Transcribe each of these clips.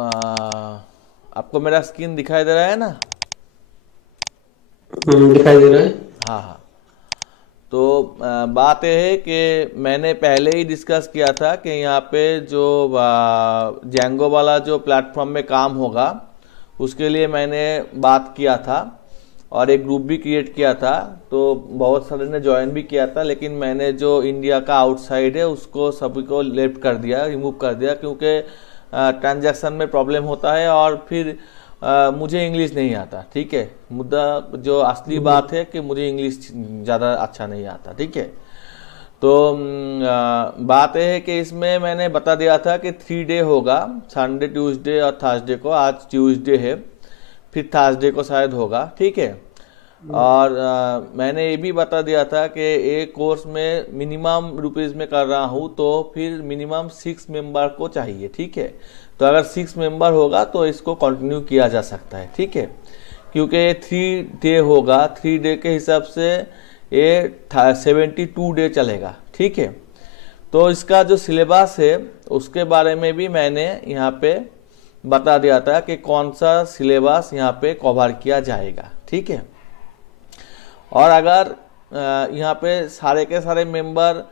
आपको मेरा स्क्रीन दिखाई दे रहा है ना? दिखाई दे रहा है। हाँ हाँ। तो बात यह है कि मैंने पहले ही डिस्कस किया था कि यहाँ पे जो जेंगो वाला जो प्लेटफॉर्म में काम होगा उसके लिए मैंने बात किया था और एक ग्रुप भी क्रिएट किया था। तो बहुत सारे ने ज्वाइन भी किया था, लेकिन मैंने जो इंडिया का आउटसाइड है उसको सभी को लेफ्ट कर दिया, रिमूव कर दिया, क्योंकि ट्रांजैक्शन में प्रॉब्लम होता है और फिर मुझे इंग्लिश नहीं आता। ठीक है, मुद्दा जो असली बात है कि मुझे इंग्लिश ज़्यादा अच्छा नहीं आता। ठीक है, तो बात यह है कि इसमें मैंने बता दिया था कि 3 डे होगा, संडे ट्यूसडे और थर्सडे को। आज ट्यूसडे है, फिर थर्सडे को शायद होगा। ठीक है, और मैंने ये भी बता दिया था कि एक कोर्स में मिनिमम रुपीज़ में कर रहा हूँ, तो फिर मिनिमम 6 मेंबर को चाहिए। ठीक है, तो अगर 6 मेंबर होगा तो इसको कंटिन्यू किया जा सकता है। ठीक है, क्योंकि 3 डे होगा, 3 डे के हिसाब से ये 72 डे चलेगा। ठीक है, तो इसका जो सिलेबस है उसके बारे में भी मैंने यहाँ पे बता दिया था कि कौन सा सिलेबस यहाँ पे कवर किया जाएगा। ठीक है, और अगर यहाँ पे सारे के सारे मेंबर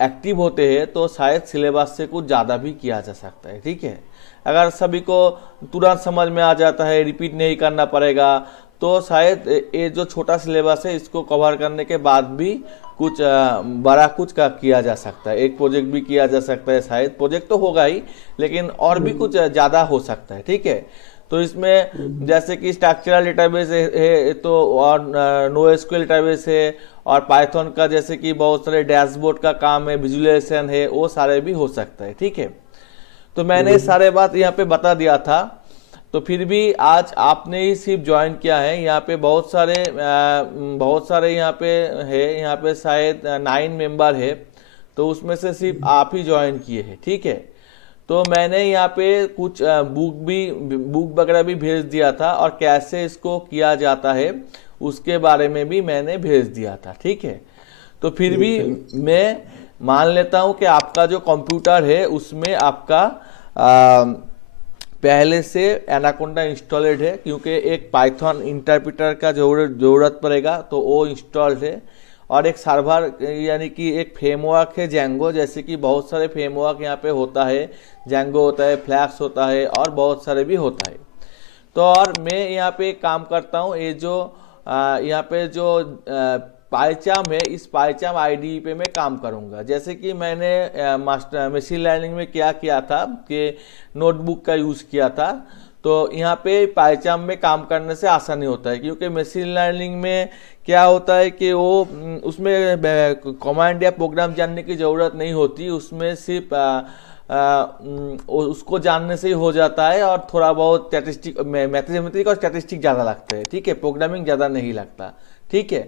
एक्टिव होते हैं तो शायद सिलेबस से कुछ ज़्यादा भी किया जा सकता है। ठीक है, अगर सभी को तुरंत समझ में आ जाता है, रिपीट नहीं करना पड़ेगा, तो शायद ये जो छोटा सिलेबस है इसको कवर करने के बाद भी कुछ बड़ा कुछ का किया जा सकता है। एक प्रोजेक्ट भी किया जा सकता है, शायद प्रोजेक्ट तो होगा ही, लेकिन और भी कुछ ज़्यादा हो सकता है। ठीक है, तो इसमें जैसे कि स्ट्रक्चरल डेटाबेस है तो, और नो एसक्यूएल डेटाबेस है, और पाइथन का जैसे कि बहुत सारे डैशबोर्ड का काम है, विजुअलाइजेशन है, वो सारे भी हो सकता है। ठीक है, तो मैंने सारे बात यहाँ पे बता दिया था। तो फिर भी आज आपने ही सिर्फ ज्वाइन किया है। यहाँ पे बहुत सारे यहाँ पे है, यहाँ पे शायद 9 मेंबर है, तो उसमें से सिर्फ आप ही ज्वाइन किए हैं। ठीक है, तो मैंने यहाँ पे कुछ बुक वगैरह भी भेज दिया था, और कैसे इसको किया जाता है उसके बारे में भी मैंने भेज दिया था। ठीक है, तो फिर भी ठीक है। मैं मान लेता हूँ कि आपका जो कंप्यूटर है उसमें आपका आ, पहले से एनाकोंडा इंस्टॉलेड है, क्योंकि एक पाइथन इंटरप्रेटर का जरूरत पड़ेगा, तो वो इंस्टॉल्ड है। और एक सर्वर यानी कि एक फ्रेमवर्क है जेंगो, जैसे कि बहुत सारे फ्रेमवर्क यहाँ पे होता है, जेंगो होता है, फ्लैक्स होता है, और बहुत सारे भी होता है। तो और मैं यहाँ पे काम करता हूँ, ये जो यहाँ पे जो पाइचाम है, इस पाइचाम आईडी पे मैं काम करूँगा। जैसे कि मैंने मास्टर मशीन लर्निंग में क्या किया था कि नोटबुक का यूज़ किया था, तो यहाँ पे पाइचाम में काम करने से आसानी होता है, क्योंकि मशीन लर्निंग में क्या होता है कि वो उसमें कमांड या प्रोग्राम जानने की ज़रूरत नहीं होती, उसमें सिर्फ उसको जानने से ही हो जाता है, और थोड़ा बहुत स्टैटिस्टिक, मैथमेटिक और स्टैटिस्टिक ज़्यादा लगते हैं। ठीक है, प्रोग्रामिंग ज़्यादा नहीं लगता। ठीक है,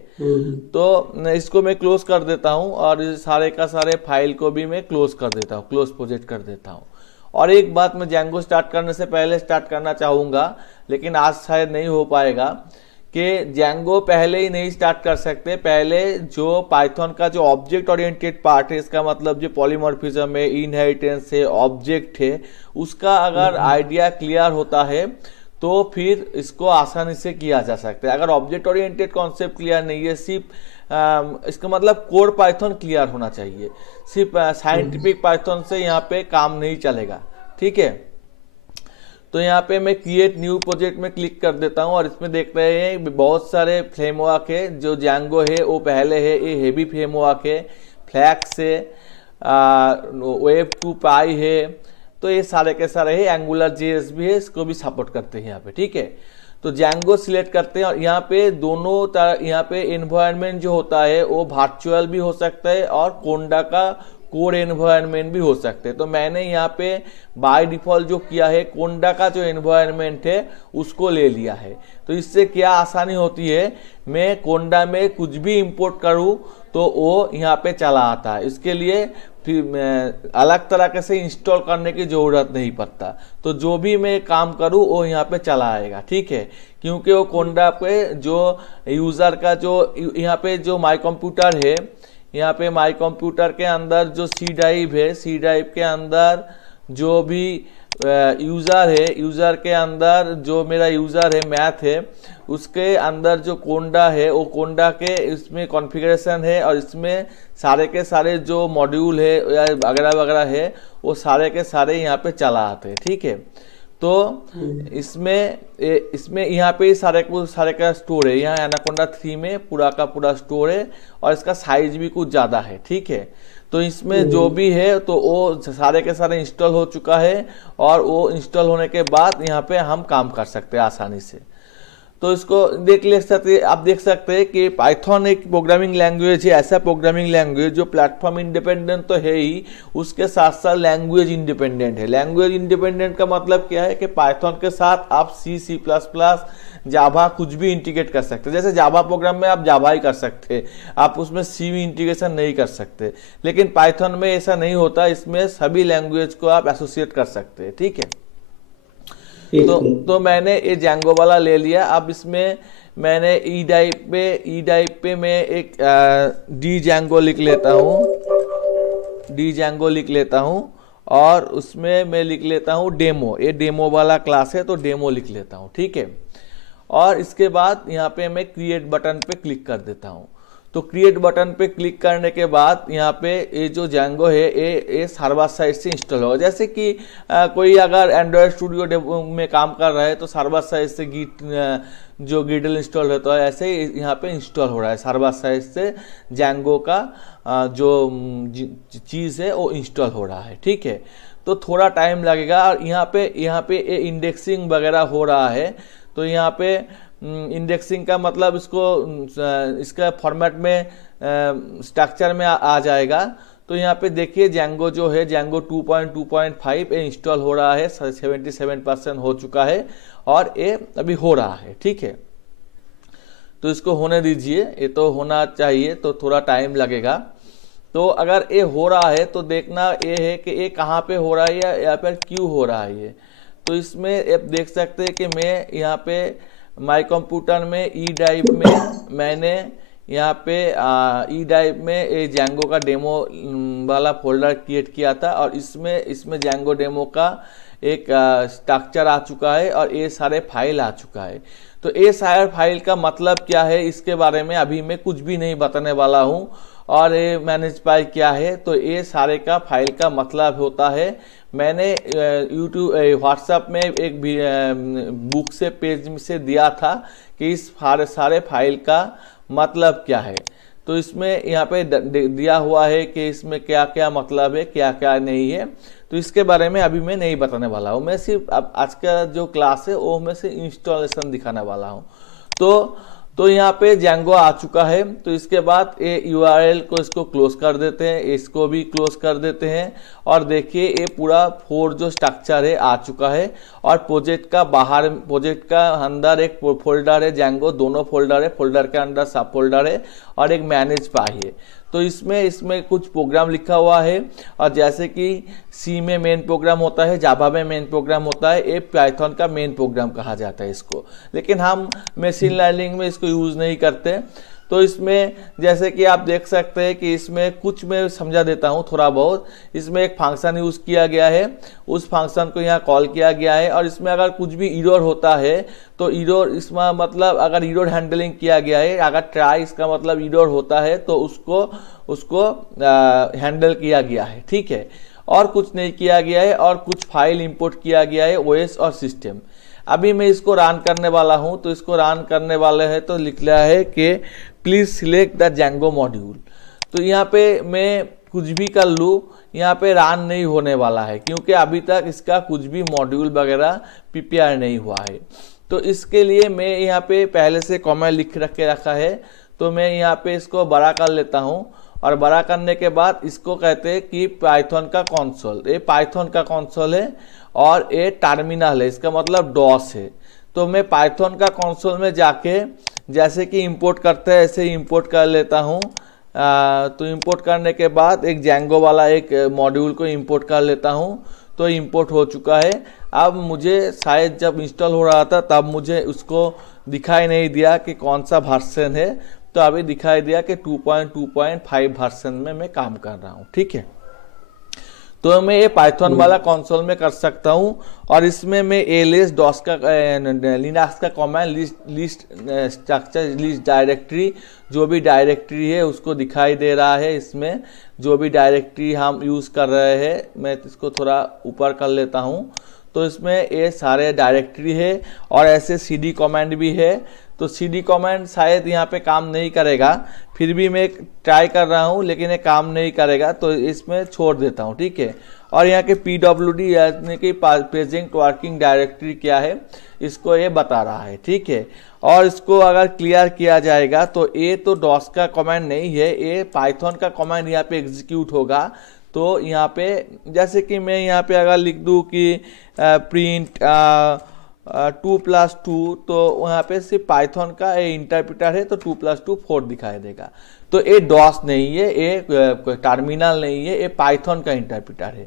तो इसको मैं क्लोज कर देता हूँ, और इस सारे का सारे फाइल को भी मैं क्लोज कर देता हूँ, क्लोज प्रोजेक्ट कर देता हूँ। और एक बात मैं जेंगो स्टार्ट करने से पहले स्टार्ट करना चाहूँगा, लेकिन आज शायद नहीं हो पाएगा, कि जेंगो पहले ही नहीं स्टार्ट कर सकते। पहले जो पाइथन का जो ऑब्जेक्ट ओरिएंटेड पार्ट है, इसका मतलब जो पॉलीमॉर्फिज्म है, इनहेरिटेंस है, ऑब्जेक्ट है, उसका अगर आइडिया क्लियर होता है तो फिर इसको आसानी से किया जा सकता है। अगर ऑब्जेक्ट ओरिएंटेड कॉन्सेप्ट क्लियर नहीं है, सिर्फ इसका मतलब कोर पाइथन क्लियर होना चाहिए, सिर्फ साइंटिफिक पाइथन से यहाँ पे काम नहीं चलेगा। ठीक है, तो यहाँ पे मैं क्रिएट न्यू प्रोजेक्ट में क्लिक कर देता हूँ, और इसमें देख रहे हैं बहुत सारे फ्रेमवर्क है। जो जेंगो है वो पहले है, ये हेवी फ्रेमवर्क है, फ्लैक्स है, वेब 2 पाई है, तो ये सारे के सारे है। एंगुलर जेएस भी है, इसको भी सपोर्ट करते हैं यहाँ पे। ठीक है, तो जेंगो सिलेक्ट करते हैं, और यहाँ पे दोनों तरह यहाँ पे एनवायरनमेंट जो होता है वो वर्चुअल भी हो सकता है, और कोंडा का कोर एनवायरनमेंट भी हो सकते हैं। तो मैंने यहाँ पे बाय डिफॉल्ट जो किया है, कोंडा का जो एनवायरनमेंट है उसको ले लिया है। तो इससे क्या आसानी होती है, मैं कोंडा में कुछ भी इंपोर्ट करूँ तो वो यहाँ पे चला आता है। इसके लिए फिर अलग तरह से इंस्टॉल करने की ज़रूरत नहीं पड़ता, तो जो भी मैं काम करूँ वो यहाँ पे चला आएगा। ठीक है, क्योंकि वो कोंडा पे जो यूज़र का जो यहाँ पे जो माई कंप्यूटर है, यहाँ पे माई कंप्यूटर के अंदर जो सी ड्राइव है, सी ड्राइव के अंदर जो भी यूज़र है, यूज़र के अंदर जो मेरा यूज़र है मैथ है, उसके अंदर जो कोंडा है वो कोंडा के इसमें कॉन्फ़िगरेशन है, और इसमें सारे के सारे जो मॉड्यूल है या वगैरह वगैरह है वो सारे के सारे यहाँ पे चला आते हैं। ठीक है, तो इसमें यहाँ पे सारे का स्टोर है, यहाँ एनाकोंडा 3 में पूरा का पूरा स्टोर है, और इसका साइज भी कुछ ज़्यादा है। ठीक है, तो इसमें जो भी है तो वो सारे के सारे इंस्टॉल हो चुका है, और वो इंस्टॉल होने के बाद यहाँ पे हम काम कर सकते हैं आसानी से। तो इसको आप देख सकते हैं कि पाइथन एक प्रोग्रामिंग लैंग्वेज है, ऐसा प्रोग्रामिंग लैंग्वेज जो प्लेटफॉर्म इंडिपेंडेंट तो है ही, उसके साथ साथ लैंग्वेज इंडिपेंडेंट है। लैंग्वेज इंडिपेंडेंट का मतलब क्या है कि पाइथन के साथ आप C++, जावा कुछ भी इंटीग्रेट कर सकते हैं। जैसे जावा प्रोग्राम में आप जावा ही कर सकते हैं, आप उसमें सी भी इंटीग्रेशन नहीं कर सकते, लेकिन पाइथन में ऐसा नहीं होता, इसमें सभी लैंग्वेज को आप एसोसिएट कर सकते हैं। ठीक है, तो मैंने ये जैंगो वाला ले लिया। अब इसमें मैंने ई डाइप पे मैं एक डी जैंगो लिख लेता हूँ, और उसमें मैं लिख लेता हूँ डेमो। ये डेमो वाला क्लास है तो डेमो लिख लेता हूँ। ठीक है, और इसके बाद यहाँ पे मैं क्रिएट बटन पे क्लिक कर देता हूँ। तो क्रिएट बटन पे क्लिक करने के बाद यहाँ पे ये जो जैंगो है ये सर्वर साइड से इंस्टॉल होगा। जैसे कि कोई अगर एंड्रॉयड स्टूडियो में काम कर रहा है तो सर्वर साइड से जो गिडल इंस्टॉल रहता है, ऐसे ही यहाँ पे इंस्टॉल हो रहा है, सर्वर साइड से जैंगो का जो चीज़ है वो इंस्टॉल हो रहा है। ठीक है, तो थोड़ा टाइम लगेगा, और यहाँ पे इंडेक्सिंग वगैरह हो रहा है। तो यहाँ पे इंडेक्सिंग का मतलब इसका फॉर्मेट में स्ट्रक्चर में आ जाएगा। तो यहाँ पे देखिए जैंगो जो है, जैंगो 2.2.5 इंस्टॉल हो रहा है, 77% हो चुका है, और ये अभी हो रहा है। ठीक है, तो इसको होने दीजिए, ये तो होना चाहिए, तो थोड़ा टाइम लगेगा। तो अगर ये हो रहा है तो देखना ये है कि ये कहाँ पे हो रहा है या फिर क्यों हो रहा है ये। तो इसमें आप देख सकते हैं कि मैं यहाँ पे माई कंप्यूटर में ई ड्राइव में मैंने यहाँ पे ई ड्राइव में ये जैंगो का डेमो वाला फोल्डर क्रिएट किया था, और इसमें जैंगो डेमो का एक स्ट्रक्चर आ चुका है, और ये सारे फाइल आ चुका है। तो ये सारे फाइल का मतलब क्या है इसके बारे में अभी मैं कुछ भी नहीं बताने वाला हूँ। और ये मैनेज फाइल क्या है, तो ये सारे का फाइल का मतलब होता है, मैंने यूट्यूब व्हाट्सएप में एक बुक से पेज से दिया था कि इस सारे फाइल का मतलब क्या है। तो इसमें यहाँ पे दिया हुआ है कि इसमें क्या क्या मतलब है, क्या क्या नहीं है। तो इसके बारे में अभी मैं नहीं बताने वाला हूँ, मैं सिर्फ अब आज का जो क्लास है वो मैं से इंस्टॉलेशन दिखाने वाला हूँ। तो यहाँ पे जैंगो आ चुका है। तो इसके बाद ये यूआरएल को इसको क्लोज कर देते हैं, इसको भी क्लोज कर देते हैं, और देखिए ये पूरा 4 जो स्ट्रक्चर है आ चुका है। और प्रोजेक्ट का अंदर एक फोल्डर है जैंगो, दोनों फोल्डर है, फोल्डर के अंदर सब फोल्डर है, और एक मैनेज फाइल है। तो इसमें कुछ प्रोग्राम लिखा हुआ है, और जैसे कि सी में मेन प्रोग्राम होता है, जावा में मेन प्रोग्राम होता है, ये पाइथन का मेन प्रोग्राम कहा जाता है इसको, लेकिन हम मशीन लर्निंग में इसको यूज़ नहीं करते। तो इसमें जैसे कि आप देख सकते हैं कि इसमें कुछ मैं समझा देता हूं थोड़ा बहुत। इसमें एक फंक्शन यूज़ किया गया है, उस फंक्शन को यहाँ कॉल किया गया है, और इसमें अगर कुछ भी एरर होता है तो एरर इसमें मतलब अगर एरर हैंडलिंग किया गया है, अगर ट्राई इसका मतलब एरर होता है तो उसको हैंडल किया गया है। ठीक है, और कुछ नहीं किया गया है, और कुछ फाइल इंपोर्ट किया गया है ओएस और सिस्टम। अभी मैं इसको रन करने वाला हूं, तो इसको रन करने वाले हैं तो लिख लिया है कि please select the Django module. तो यहाँ पे मैं कुछ भी कर लूँ, यहाँ पे रन नहीं होने वाला है, क्योंकि अभी तक इसका कुछ भी मॉड्यूल वगैरह प्रिपेयर नहीं हुआ है। तो इसके लिए मैं यहाँ पे पहले से कमेंट लिख रखा है, तो मैं यहाँ पे इसको बड़ा कर लेता हूँ, और बड़ा करने के बाद इसको कहते हैं कि पाइथन का कंसोल। ये पाइथन का कंसोल है, और ये टर्मिनल है, इसका मतलब डॉस है। तो मैं पाइथन का कंसोल में जाके जैसे कि इंपोर्ट करते हैं ऐसे ही इंपोर्ट कर लेता हूँ। तो इंपोर्ट करने के बाद एक जैंगो वाला एक मॉड्यूल को इंपोर्ट कर लेता हूँ। तो इंपोर्ट हो चुका है। अब मुझे शायद जब इंस्टॉल हो रहा था तब मुझे उसको दिखाई नहीं दिया कि कौन सा वर्जन है, तो अभी दिखाई दिया कि 2.2.5 वर्जन में मैं काम कर रहा हूँ। ठीक है, तो मैं ये पाइथन वाला कंसोल में कर सकता हूँ। और इसमें मैं एलएस डॉस का लिनक्स का command list structure list directory, जो भी डायरेक्टरी है उसको दिखाई दे रहा है। इसमें जो भी डायरेक्टरी हम यूज़ कर रहे हैं, मैं इसको थोड़ा ऊपर कर लेता हूँ, तो इसमें ये सारे डायरेक्टरी है और ऐसे cd कमांड भी है। तो cd कमांड शायद यहाँ पे काम नहीं करेगा, फिर भी मैं ट्राई कर रहा हूँ, लेकिन ये काम नहीं करेगा तो इसमें छोड़ देता हूँ, ठीक है। और यहाँ के pwd यानी कि प्रेजेंट वर्किंग डायरेक्टरी क्या है, इसको ये बता रहा है, ठीक है। और इसको अगर क्लियर किया जाएगा तो ये तो डॉस का कमांड नहीं है, ये पाइथन का कमांड यहाँ पे एग्जीक्यूट होगा। तो यहाँ पे जैसे कि मैं यहाँ पे अगर लिख दूँ कि प्रिंट 2+2, तो वहाँ पे सिर्फ पाइथन का ये इंटरप्रेटर है, तो 2+2 4 दिखाई देगा। तो ये डॉस नहीं है, ये टर्मिनल नहीं है, ये पाइथन का इंटरप्रेटर है।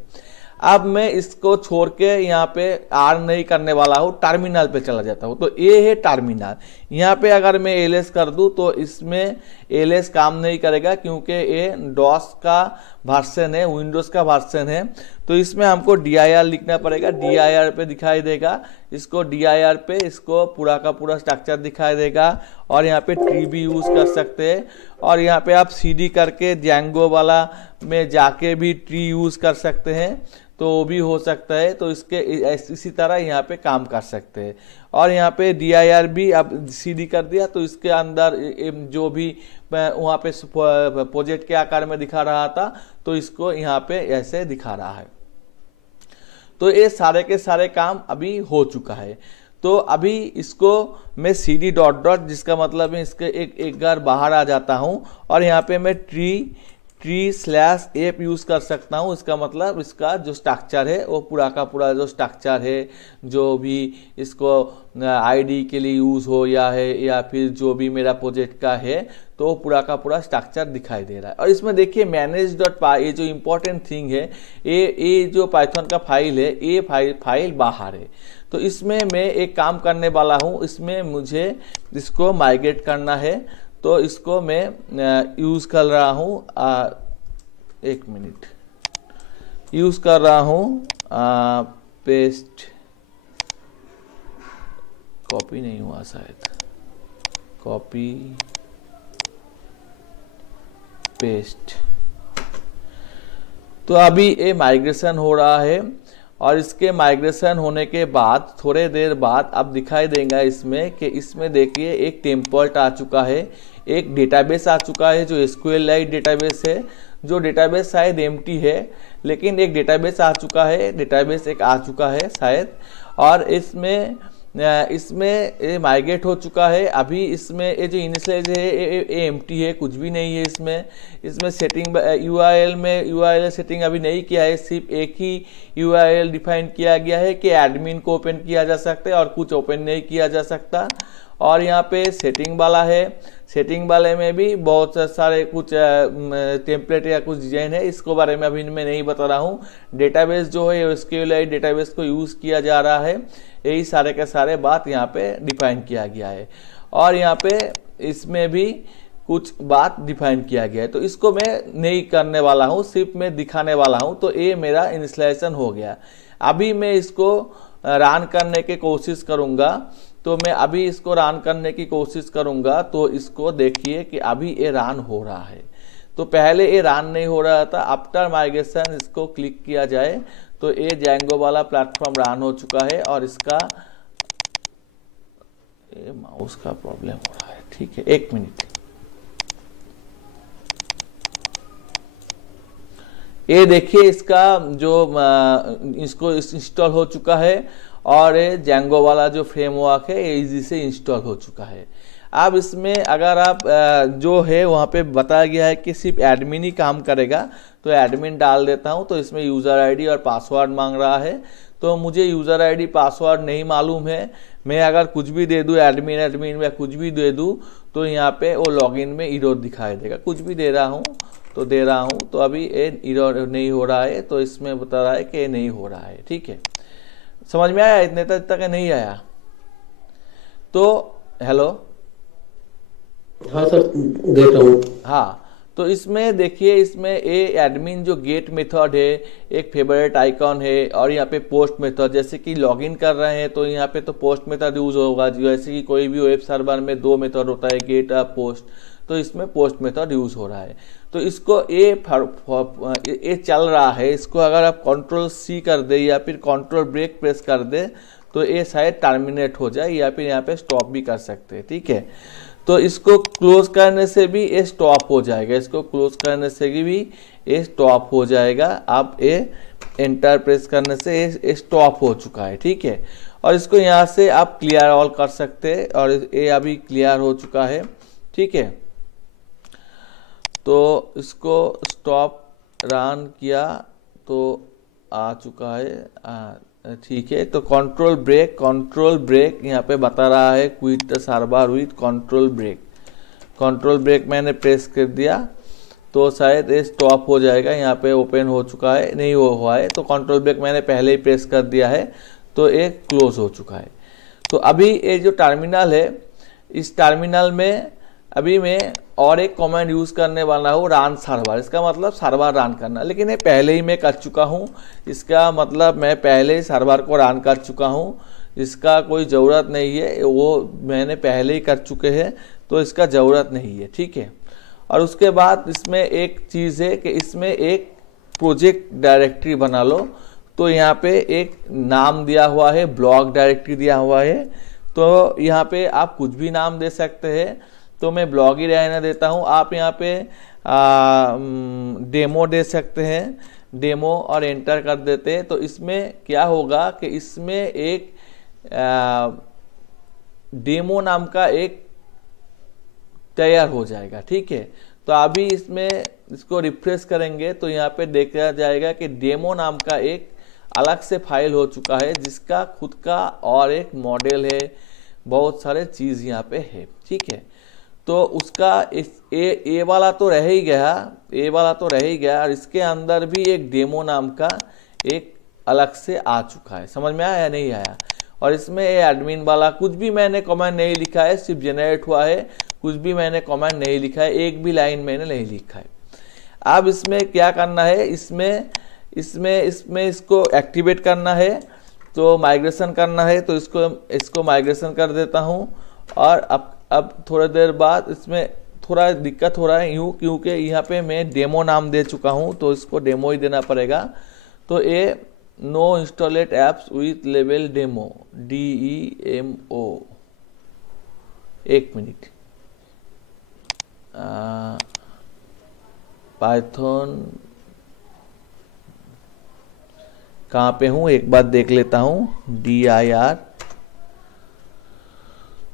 अब मैं इसको छोड़ के यहाँ पे आर नहीं करने वाला हूँ, टर्मिनल पे चला जाता हूँ। तो ये है टर्मिनल। यहाँ पे अगर मैं एलएस कर दूँ तो इसमें एलएस काम नहीं करेगा, क्योंकि ये डॉस का वर्जन है, विंडोज का वर्जन है। तो इसमें हमको dir लिखना पड़ेगा, dir पे दिखाई देगा। इसको dir पे इसको पूरा का पूरा स्ट्रक्चर दिखाई देगा। और यहाँ पे ट्री भी यूज कर सकते हैं। और यहाँ पे आप cd करके Django वाला में जाके भी ट्री यूज कर सकते हैं, तो वो भी हो सकता है। तो इसके इसी तरह यहाँ पे काम कर सकते हैं। और यहाँ पे dir भी अब cd कर दिया, तो इसके अंदर जो भी वहाँ पे प्रोजेक्ट के आकार में दिखा रहा था, तो इसको यहाँ पे ऐसे दिखा रहा है। तो ये सारे के सारे काम अभी हो चुका है। तो अभी इसको मैं cd डॉट डॉट, जिसका मतलब है इसके एक बार बाहर आ जाता हूँ और यहाँ पे मैं ट्री/app यूज कर सकता हूँ। इसका मतलब इसका जो स्ट्रक्चर है वो पूरा का पूरा जो स्ट्रक्चर है, जो भी इसको आईडी के लिए यूज हो या फिर जो भी मेरा प्रोजेक्ट का है, तो पूरा का पूरा स्ट्रक्चर दिखाई दे रहा है। और इसमें देखिए manage.py, ये जो इम्पोर्टेंट थिंग है, ये जो पाइथन का फाइल है, ये फाइल बाहर है। तो इसमें मैं एक काम करने वाला हूँ, इसमें मुझे इसको माइग्रेट करना है। तो इसको मैं यूज़ कर रहा हूँ, एक मिनट, यूज़ कर रहा हूँ पेस्ट, कॉपी नहीं हुआ शायद, कॉपी पेस्ट। तो अभी ये माइग्रेशन हो रहा है और इसके माइग्रेशन होने के बाद थोड़े देर बाद अब दिखाई देगा इसमें कि इसमें देखिए एक टेम्पलेट आ चुका है, एक डेटाबेस आ चुका है जो SQLite डेटाबेस है। जो डेटाबेस शायद एम्प्टी है, लेकिन एक डेटाबेस आ चुका है, डेटाबेस एक आ चुका है शायद। और इसमें ये माइग्रेट हो चुका है। अभी इसमें ये जो इनिशियलाइज है ये एम्प्टी है, कुछ भी नहीं है इसमें सेटिंग URL सेटिंग अभी नहीं किया है। सिर्फ एक ही URL डिफाइन किया गया है कि एडमिन को ओपन किया जा सकता है और कुछ ओपन नहीं किया जा सकता। और यहाँ पे सेटिंग वाला है, सेटिंग वाले में भी बहुत सारे कुछ टेम्पलेट या कुछ डिजाइन है, इसको बारे में अभी मैं नहीं बता रहा हूँ। डेटाबेस जो है SQLite डेटाबेस को यूज़ किया जा रहा है, यही सारे के सारे बात यहाँ पे डिफाइन किया गया है। और यहाँ पे इसमें भी कुछ बात डिफाइन किया गया है, तो इसको मैं नहीं करने वाला हूँ, सिर्फ मैं दिखाने वाला हूँ। तो ये मेरा इंस्टॉलेशन हो गया। अभी मैं इसको रन करने की कोशिश करूँगा। तो मैं अभी इसको रन करने की कोशिश करूँगा, तो इसको देखिए कि अभी ये रन हो रहा है। तो पहले ये रन नहीं हो रहा था। आफ्टर माइग्रेशन इसको क्लिक किया जाए तो ये Django वाला प्लेटफॉर्म रन हो चुका है। और इसका ये माउस का प्रॉब्लम हो रहा है, ठीक है, एक मिनट। ये देखिए इसका जो इसको इंस्टॉल हो चुका है और ये Django वाला जो फ्रेमवर्क है ये इजी से इंस्टॉल हो चुका है। अब इसमें अगर आप जो है वहाँ पे बताया गया है कि सिर्फ एडमिन ही काम करेगा, तो एडमिन डाल देता हूँ। तो इसमें यूज़र आईडी और पासवर्ड मांग रहा है, तो मुझे यूज़र आईडी पासवर्ड नहीं मालूम है। मैं अगर कुछ भी दे दूँ एडमिन में कुछ भी दे दूँ, तो यहाँ पे वो लॉगिन में एरर दिखाई देगा। कुछ भी दे रहा हूँ तो दे रहा हूँ, तो अभी ये एरर नहीं हो रहा है, तो इसमें बता रहा है कि ये नहीं हो रहा है, ठीक है। समझ में आया? इतने तक नहीं आया? तो हेलो, हाँ सर, देख रहा हूँ। हाँ, तो इसमें देखिए, इसमें एडमिन जो गेट मेथड है, एक फेवरेट आइकॉन है, और यहाँ पे पोस्ट मेथड, जैसे कि लॉगिन कर रहे हैं तो यहाँ पे तो पोस्ट मेथड यूज होगा, जैसे कि कोई भी वेब सर्वर में 2 मेथड होता है, गेट और पोस्ट, तो इसमें पोस्ट मेथड यूज हो रहा है। तो इसको ये चल रहा है, इसको अगर आप कंट्रोल-C कर दे या फिर कंट्रोल ब्रेक प्रेस कर दे तो ये शायद टर्मिनेट हो जाए, या फिर यहाँ पे स्टॉप भी कर सकते हैं, ठीक है। तो इसको क्लोज करने से भी ये स्टॉप हो जाएगा, इसको क्लोज करने से भी ये स्टॉप हो जाएगा। आप ये एंटर प्रेस करने से ये स्टॉप हो चुका है, ठीक है। और इसको यहाँ से आप क्लियर ऑल कर सकते हैं, और ये अभी क्लियर हो चुका है, ठीक है। तो इसको स्टॉप रन किया तो आ चुका है, ठीक है। तो कंट्रोल ब्रेक यहाँ पे बता रहा है quit the server with control break मैंने प्रेस कर दिया तो शायद ये स्टॉप हो जाएगा। यहाँ पे ओपन हो चुका है, नहीं हुआ है, तो कंट्रोल ब्रेक मैंने पहले ही प्रेस कर दिया है तो ये क्लोज हो चुका है। तो अभी ये जो टर्मिनल है, इस टर्मिनल में अभी मैं और एक कमांड यूज करने वाला हूँ, रन सर्वर। इसका मतलब सर्वर रन करना, लेकिन ये पहले ही मैं कर चुका हूँ। इसका मतलब मैं पहले ही सर्वर को रन कर चुका हूँ, इसका कोई ज़रूरत नहीं है, वो मैंने पहले ही कर चुके हैं, तो इसका ज़रूरत नहीं है, ठीक है। और उसके बाद इसमें एक चीज़ है कि इसमें एक प्रोजेक्ट डायरेक्टरी बना लो। तो यहाँ पे एक नाम दिया हुआ है, ब्लॉग डायरेक्टरी दिया हुआ है, तो यहाँ पे आप कुछ भी नाम दे सकते हैं। तो मैं ब्लॉग ही रहने देता हूँ। आप यहाँ पे डेमो दे सकते हैं, डेमो, और एंटर कर देते हैं। तो इसमें क्या होगा कि इसमें एक डेमो नाम का एक तैयार हो जाएगा, ठीक है। तो अभी इसमें इसको रिफ्रेश करेंगे तो यहाँ पे देखा जाएगा कि डेमो नाम का एक अलग से फाइल हो चुका है, जिसका खुद का और एक मॉडल है, बहुत सारे चीज़ यहाँ पे है, ठीक है। तो उसका ए वाला तो रह ही गया, और इसके अंदर भी एक डेमो नाम का एक अलग से आ चुका है। समझ में आया या नहीं आया? और इसमें ये एडमिन वाला कुछ भी मैंने कमेंट नहीं लिखा है, सिर्फ जनरेट हुआ है, कुछ भी मैंने कमेंट नहीं लिखा है, एक भी लाइन मैंने नहीं लिखा है। अब इसमें क्या करना है, इसमें इसको एक्टिवेट करना है, तो माइग्रेशन करना है। तो इसको माइग्रेशन कर देता हूँ। और अब थोड़ी देर बाद इसमें थोड़ा दिक्कत हो रहा है यूँ, क्योंकि यहाँ पे मैं डेमो नाम दे चुका हूँ, तो इसको डेमो ही देना पड़ेगा। तो ये no installed apps with level demo, DEMO, एक मिनट, पाइथन कहाँ पे हूँ एक बार देख लेता हूँ, DIR।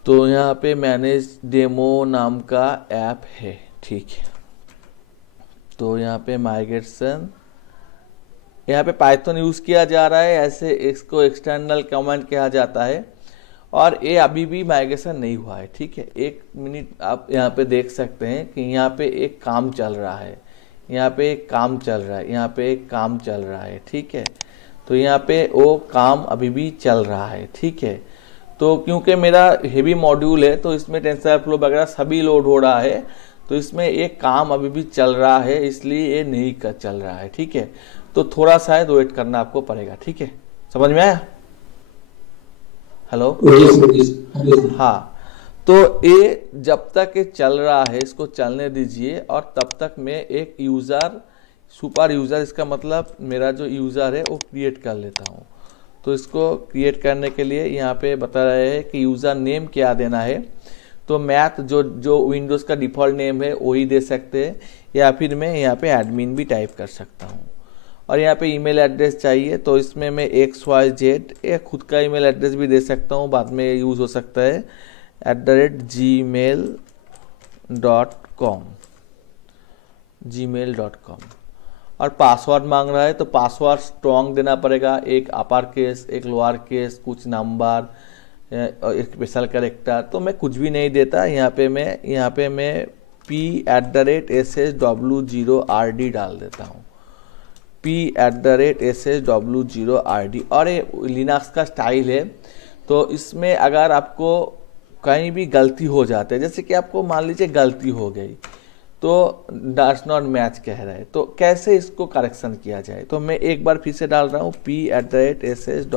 तो यहाँ पे मैनेज डेमो नाम का ऐप है, ठीक है। तो यहाँ पे माइग्रेशन, यहाँ पे पाइथन यूज़ किया जा रहा है, ऐसे इसको एक्सटर्नल कमांड कहा जाता है। और ये अभी भी माइग्रेशन नहीं हुआ है, ठीक है। एक मिनट, आप यहाँ पे देख सकते हैं कि यहाँ पे एक काम चल रहा है, यहाँ पे एक काम चल रहा है, यहाँ पे एक काम चल रहा है, ठीक है। तो यहाँ पे वो काम अभी भी चल रहा है, ठीक है। तो क्योंकि मेरा हेवी मॉड्यूल है तो इसमें टेंसरफ्लो वगैरह सभी लोड हो रहा है, तो इसमें एक काम अभी भी चल रहा है, इसलिए ये नहीं चल रहा है, ठीक है। तो थोड़ा शायद वेट करना आपको पड़ेगा, ठीक है। समझ में आया? हेलो? हाँ, तो ये जब तक ये चल रहा है इसको चलने दीजिए, और तब तक मैं एक यूज़र, सुपर यूज़र, इसका मतलब मेरा जो यूज़र है वो क्रिएट कर लेता हूँ। तो इसको क्रिएट करने के लिए यहाँ पे बता रहे हैं कि यूज़र नेम क्या देना है। तो मैथ जो विंडोज़ का डिफ़ॉल्ट नेम है वही दे सकते हैं, या फिर मैं यहाँ पे एडमिन भी टाइप कर सकता हूँ। और यहाँ पे ईमेल एड्रेस चाहिए, तो इसमें मैं XYZ या खुद का ईमेल एड्रेस भी दे सकता हूँ, बाद में यूज़ हो सकता है, @gmail.com। और पासवर्ड मांग रहा है, तो पासवर्ड स्ट्रॉन्ग देना पड़ेगा, एक अपर केस, एक लोअर केस, कुछ नंबर, एक स्पेशल कैरेक्टर। तो मैं कुछ भी नहीं देता, यहाँ पे मैं P@SSW0RD डाल देता हूँ, P@SSW0RD। और ये लिनक्स का स्टाइल है, तो इसमें अगर आपको कहीं भी गलती हो जाती है, जैसे कि आपको मान लीजिए गलती हो गई, तो डस नॉट मैच कह रहा है। तो कैसे इसको करेक्शन किया जाए, तो मैं एक बार फिर से डाल रहा हूँ p@ssw0rd।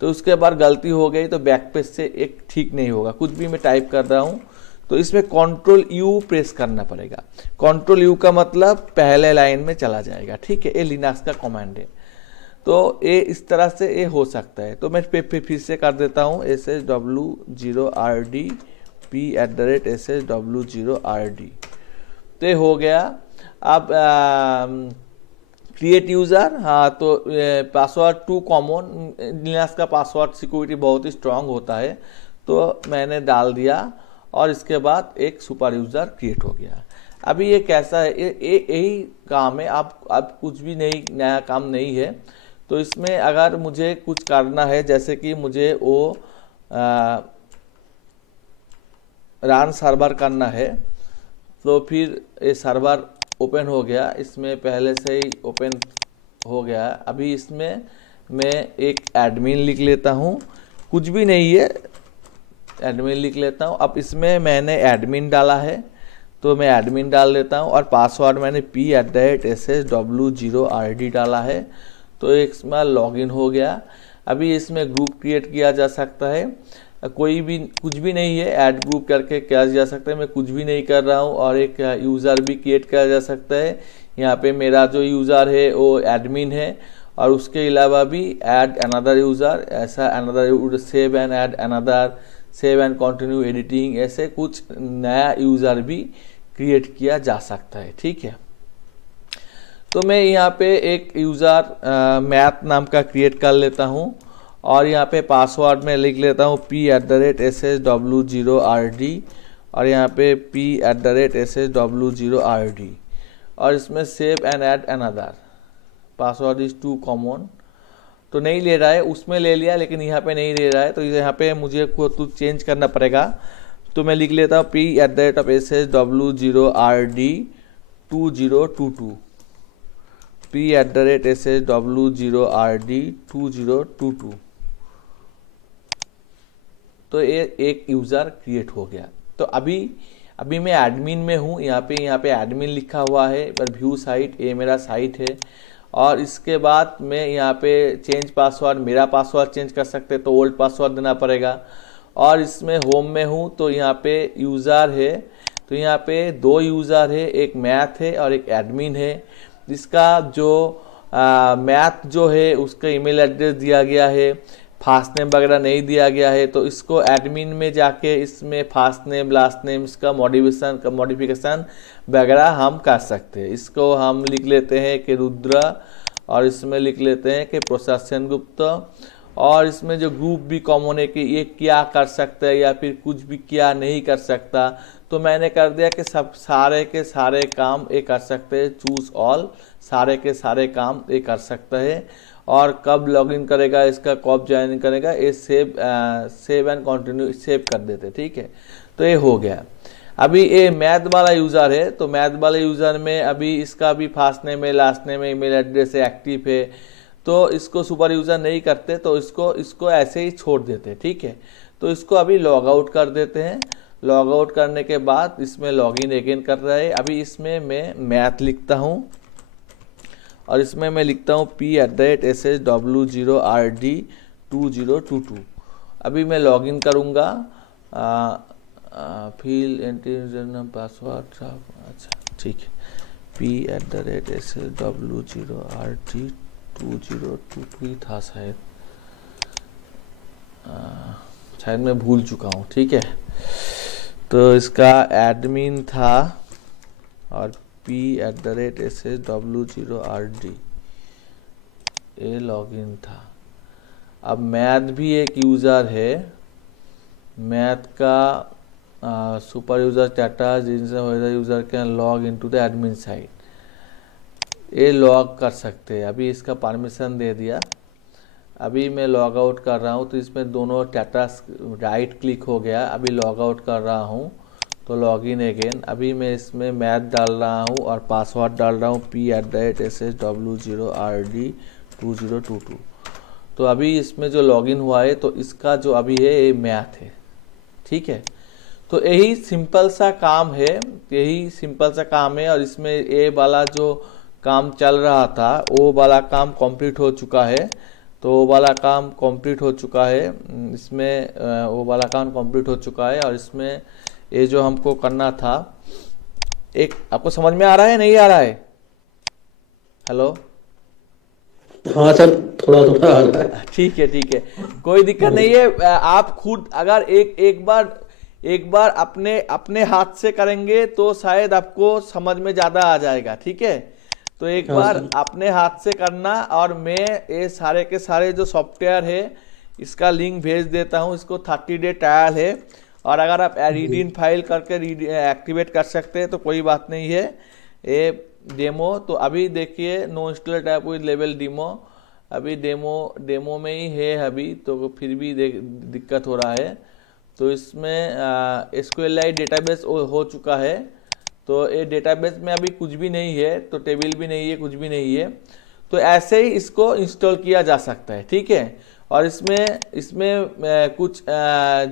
तो उसके बाद गलती हो गई तो बैक पेज से एक ठीक नहीं होगा, कुछ भी मैं टाइप कर रहा हूँ तो इसमें Ctrl+U प्रेस करना पड़ेगा। Ctrl+U का मतलब पहले लाइन में चला जाएगा, ठीक है। ये लिनक्स का कमांड है। तो ये इस तरह से ये हो सकता है। तो मैं फिर से कर देता हूँ ssw0rd p@ssw0rd। तो ये हो गया। अब क्रिएट यूज़र, हाँ तो पासवर्ड टू कॉमन, लिनक्स का पासवर्ड सिक्योरिटी बहुत ही स्ट्रांग होता है, तो मैंने डाल दिया और इसके बाद एक सुपर यूज़र क्रिएट हो गया। अभी ये कैसा है, यही काम है, आप कुछ भी नया काम नहीं है। तो इसमें अगर मुझे कुछ करना है, जैसे कि मुझे वो रन सर्वर करना है, तो फिर ये सर्वर ओपन हो गया, इसमें पहले से ही ओपन हो गया। अभी इसमें मैं एक एडमिन लिख लेता हूँ, कुछ भी नहीं है, एडमिन लिख लेता हूँ। अब इसमें मैंने एडमिन डाला है तो मैं एडमिन डाल देता हूँ, और पासवर्ड मैंने p@ssw0rd डाला है। तो इसमें लॉगिन हो गया। अभी इसमें ग्रुप क्रिएट किया जा सकता है, कोई भी कुछ भी नहीं है, ऐड ग्रुप करके किया जा सकता है, मैं कुछ भी नहीं कर रहा हूँ। और एक यूज़र भी क्रिएट किया जा सकता है। यहाँ पे मेरा जो यूज़र है वो एडमिन है, और उसके अलावा भी ऐड अनदर यूज़र, ऐसा another save and add another, save and continue editing, ऐसे कुछ नया यूज़र भी क्रिएट किया जा सकता है, ठीक है। तो मैं यहाँ पे एक यूज़र मैथ नाम का क्रिएट कर लेता हूँ, और यहाँ पे पासवर्ड में लिख लेता हूँ p@ssw0rd, और यहाँ पे p@ssw0rd, और इसमें save and add another, password is too common, तो नहीं ले रहा है, उसमें ले लिया लेकिन यहाँ पे नहीं ले रहा है, तो यहाँ पे मुझे कुछ चेंज करना पड़ेगा। तो मैं लिख लेता हूँ p@ssw0rd 2022, p@ssw0rd 2022। तो ये एक यूज़र क्रिएट हो गया। तो अभी मैं एडमिन में हूँ, यहाँ पे एडमिन लिखा हुआ है, पर व्यू साइट, ये मेरा साइट है। और इसके बाद मैं यहाँ पे चेंज पासवर्ड, मेरा पासवर्ड चेंज कर सकते हैं तो ओल्ड पासवर्ड देना पड़ेगा। और इसमें होम में हूँ, तो यहाँ पे यूज़र है, तो यहाँ पे दो यूज़र है, एक मैथ है और एक एडमिन है। जिसका जो मैथ जो है उसका ईमेल एड्रेस दिया गया है, फास्ट नेम वगैरह नहीं दिया गया है। तो इसको एडमिन में जाके इसमें फास्ट नेम, लास्ट नेम, इसका मॉडिफिकेशन वगैरह हम कर सकते हैं। इसको हम लिख लेते हैं कि रुद्र, और इसमें लिख लेते हैं कि प्रशासन गुप्ता, और इसमें जो ग्रुप भी कॉमन है कि ये क्या कर सकता है या फिर कुछ भी क्या नहीं कर सकता। तो मैंने कर दिया कि सब सारे के सारे काम ये कर सकते हैं, चूज ऑल, सारे के सारे काम ये कर सकता है। और कब लॉगिन करेगा, इसका कब ज्वाइन करेगा, ये सेव एंड कंटिन्यू सेव कर देते, ठीक है। तो ये हो गया। अभी ये मैथ वाला यूज़र है, तो मैथ वाले यूज़र में अभी इसका भी फास्ट नेम है, लास्ट नेम है, ईमेल एड्रेस है, एक्टिव है। तो इसको सुपर यूज़र नहीं करते, तो इसको ऐसे ही छोड़ देते, ठीक है। तो इसको अभी लॉग आउट कर देते हैं। लॉग आउट करने के बाद इसमें लॉगिन अगेन कर रहा है। अभी इसमें मैं मैथ लिखता हूँ, और इसमें मैं लिखता हूँ p@ssw0rd 2022। अभी मैं लॉगिन करूँगा, फिल एंट्री यूजर नाम पासवर्ड, अच्छा ठीक है, p@ssw0rd 2022 था शायद मैं भूल चुका हूँ, ठीक है। तो इसका एडमिन था और p@ssw0rd ये लॉगिन था। अब मैथ भी एक यूज़र है, मैथ का सुपर यूज़र डाटा जिनसे user can log into the admin site, ये लॉग कर सकते हैं। अभी इसका परमिशन दे दिया। अभी मैं लॉग आउट कर रहा हूँ, तो इसमें दोनों डाटा राइट क्लिक हो गया। अभी लॉग आउट कर रहा हूँ, तो लॉगिन अगेन। अभी मैं इसमें मैथ डाल रहा हूँ और पासवर्ड डाल रहा हूँ p@ssw0rd 2022। तो अभी इसमें जो लॉगिन हुआ है, तो इसका जो अभी है ये मैथ है, ठीक है। तो यही सिंपल सा काम है, यही सिंपल सा काम है। और इसमें ये वाला जो काम चल रहा था वो वाला काम कंप्लीट हो चुका है। तो वो वाला काम कंप्लीट हो चुका है, इसमें वो वाला काम कंप्लीट हो चुका है। और इसमें ये जो हमको करना था, एक आपको समझ में आ रहा है नहीं आ रहा है? हेलो? हाँ सर, थोड़ा थोड़ा आ रहा है। ठीक है, ठीक है, कोई दिक्कत नहीं है। आप खुद अगर एक बार अपने अपने हाथ से करेंगे तो शायद आपको समझ में ज़्यादा आ जाएगा। ठीक है, तो एक हाँ बार सर। अपने हाथ से करना। और मैं ये सारे के सारे जो सॉफ्टवेयर है इसका लिंक भेज देता हूँ। इसको 30 डे ट्रायल है, और अगर आप रीड इन फाइल करके एक्टिवेट कर सकते हैं तो कोई बात नहीं है। ये डेमो तो अभी देखिए, no install type with level demo, अभी डेमो में ही है अभी, तो फिर भी दिक्कत हो रहा है। तो इसमें SQLite डेटाबेस हो चुका है। तो ये डेटाबेस में अभी कुछ भी नहीं है, तो टेबल भी नहीं है, कुछ भी नहीं है। तो ऐसे ही इसको इंस्टॉल किया जा सकता है। ठीक है, और इसमें कुछ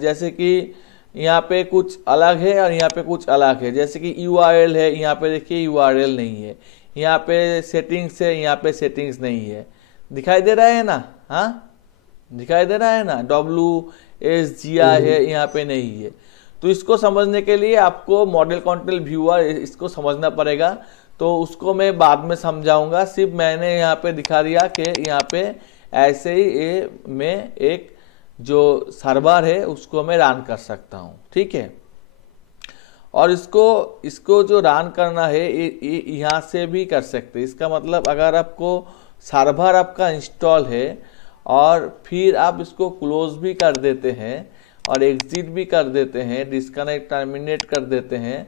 जैसे कि यहाँ पे कुछ अलग है और यहाँ पे कुछ अलग है। जैसे कि URL है, यहाँ पे देखिए URL नहीं है। यहाँ पे सेटिंग्स है, यहाँ पे सेटिंग्स नहीं है। दिखाई दे रहा है ना? हाँ, दिखाई दे रहा है ना? WSGI है, यहाँ पे नहीं है। तो इसको समझने के लिए आपको मॉडल कंट्रोल व्यूअर इसको समझना पड़ेगा। तो उसको मैं बाद में समझाऊंगा, सिर्फ मैंने यहाँ पे दिखा दिया कि यहाँ पे ऐसे ही ये मैं एक जो सर्वर है उसको मैं रन कर सकता हूँ। ठीक है, और इसको जो रन करना है ये यहाँ से भी कर सकते हैं। इसका मतलब अगर आपको सर्वर आपका इंस्टॉल है और फिर आप इसको क्लोज भी कर देते हैं और एग्जिट भी कर देते हैं, डिस्कनेक्ट टर्मिनेट कर देते हैं,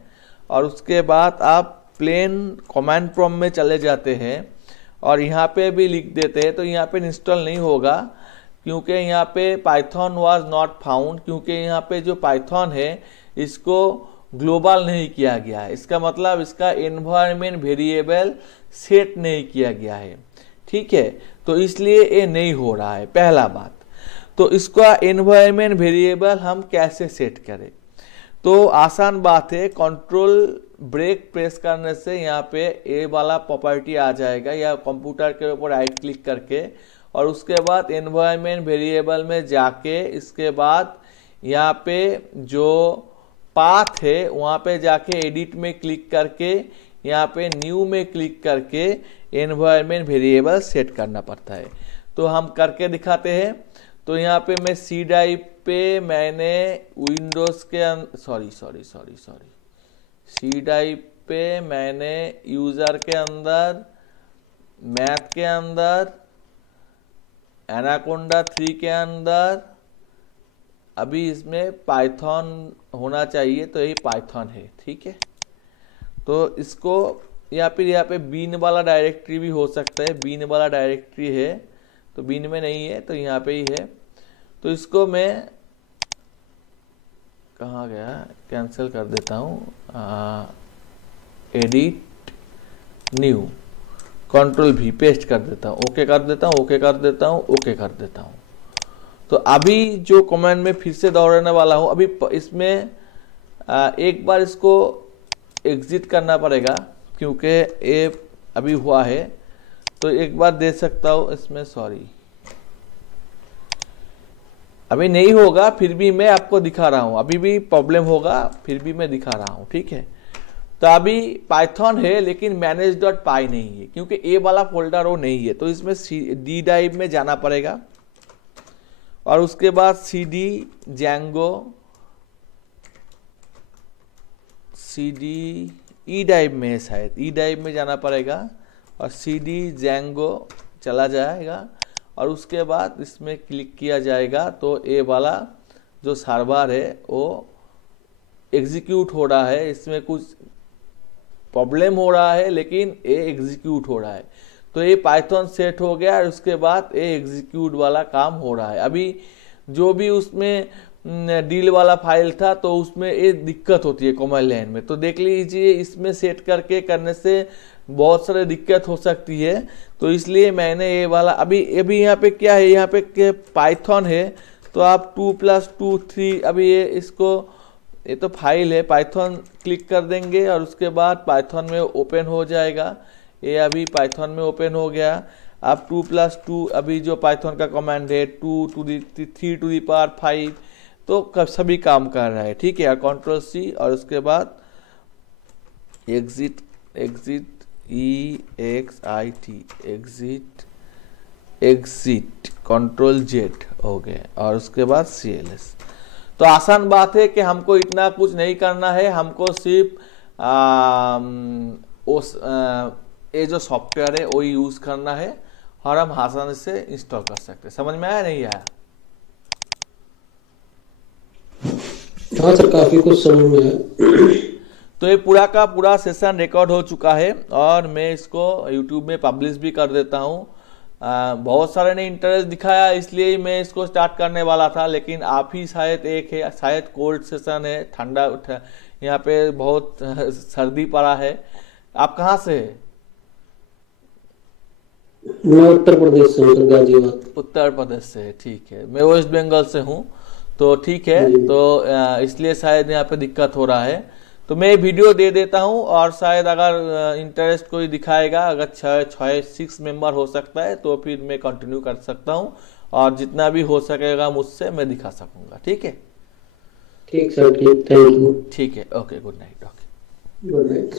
और उसके बाद आप प्लेन कमांड प्रॉम्प्ट में चले जाते हैं और यहाँ पे भी लिख देते हैं, तो यहाँ पे इंस्टॉल नहीं होगा, क्योंकि यहाँ पे पाइथन वाज नॉट फाउंड। क्योंकि यहाँ पे जो पाइथन है इसको ग्लोबल नहीं किया गया है। इसका मतलब इसका एनवायरनमेंट वेरिएबल सेट नहीं किया गया है। ठीक है, तो इसलिए ये नहीं हो रहा है, पहला बात। तो इसका एनवायरनमेंट वेरिएबल हम कैसे सेट करें? तो आसान बात है, कंट्रोल ब्रेक प्रेस करने से यहाँ पे ए वाला प्रॉपर्टी आ जाएगा, या कंप्यूटर के ऊपर राइट क्लिक करके, और उसके बाद एनवायरनमेंट वेरिएबल में जाके इसके बाद यहाँ पे जो पाथ है वहाँ पे जाके एडिट में क्लिक करके यहाँ पे न्यू में क्लिक करके एनवायरनमेंट वेरिएबल सेट करना पड़ता है। तो हम करके दिखाते हैं। तो यहाँ पे मैं सी ड्राइव पे मैंने विंडोज के सॉरी सी ड्राइव पे मैंने यूजर के अंदर, मैथ के अंदर, एनाकोंडा 3 के अंदर, अभी इसमें पाइथन होना चाहिए, तो यही पाइथन है। ठीक है, तो इसको या फिर यहाँ पे बीन वाला डायरेक्टरी भी हो सकता है, बीन वाला डायरेक्टरी है, तो बीन में नहीं है तो यहाँ पे ही है। तो इसको मैं कहाँ गया, कैंसिल कर देता हूँ, edit new, control V paste कर देता हूँ, ओके कर देता हूँ, ओके कर देता हूँ, ओके कर देता हूँ। तो अभी जो कमांड में फिर से दोहराने वाला हूँ, अभी इसमें एक बार इसको एग्जिट करना पड़ेगा क्योंकि ये अभी हुआ है। तो एक बार दे सकता हूँ इसमें, सॉरी अभी नहीं होगा, फिर भी मैं आपको दिखा रहा हूँ, अभी भी प्रॉब्लम होगा फिर भी मैं दिखा रहा हूँ। ठीक है, तो अभी पाइथन है लेकिन manage.py नहीं है, क्योंकि ए वाला फोल्डर वो नहीं है। तो इसमें डी ड्राइव में जाना पड़ेगा और उसके बाद CD Django, CD E drive में है शायद, ई ड्राइव में जाना पड़ेगा और CD Django चला जाएगा और उसके बाद इसमें क्लिक किया जाएगा। तो ए वाला जो सर्वर है वो एग्जीक्यूट हो रहा है, इसमें कुछ प्रॉब्लम हो रहा है लेकिन ये एग्जीक्यूट हो रहा है। तो ये पाइथन सेट हो गया और उसके बाद ये एग्जीक्यूट वाला काम हो रहा है। अभी जो भी उसमें डील वाला फाइल था तो उसमें ये दिक्कत होती है कमांड लाइन में, तो देख लीजिए इसमें सेट करके करने से बहुत सारे दिक्कत हो सकती है। तो इसलिए मैंने ये वाला अभी यहाँ पे क्या है, यहाँ पे पाइथन है, तो आप 2 + 2 3 अभी ये इसको ये तो फाइल है, पाइथन क्लिक कर देंगे और उसके बाद पाइथन में ओपन हो जाएगा। ये अभी पाइथन में ओपन हो गया। अब 2+2 अभी जो पाइथन का कमांड है 2 to the 3 to the power 5, तो सभी काम कर रहा है। ठीक है, Ctrl+C और उसके बाद एग्जिट एग्जिट Ctrl+Z हो गए और उसके बाद CLS। तो आसान बात है कि हमको इतना कुछ नहीं करना है, हमको सिर्फ ये जो सॉफ्टवेयर है वो यूज करना है और हम आसानी से इंस्टॉल कर सकते हैं। समझ में आया नहीं आया? हाँ सर, काफी कुछ समझ में आया। तो ये पूरा का पूरा सेशन रिकॉर्ड हो चुका है और मैं इसको YouTube में पब्लिश भी कर देता हूँ। बहुत सारे ने इंटरेस्ट दिखाया, इसलिए मैं इसको स्टार्ट करने वाला था, लेकिन आप ही शायद एक है, शायद कोल्ड सेशन है, ठंडा यहाँ पे बहुत सर्दी पड़ा है। आप कहाँ से है? मैं उत्तर प्रदेश से हूँ सर, गाजियाबाद। उत्तर प्रदेश से है, ठीक है। मैं वेस्ट बंगाल से हूँ, तो ठीक है। तो इसलिए शायद यहाँ पे दिक्कत हो रहा है। तो मैं वीडियो दे देता हूँ और शायद अगर इंटरेस्ट कोई दिखाएगा, अगर 6 मेंबर हो सकता है तो फिर मैं कंटिन्यू कर सकता हूँ और जितना भी हो सकेगा मुझसे मैं दिखा सकूंगा। ठीक है? ठीक सर, ठीक, थैंक यू। ठीक है, okay, good night. Okay, good night.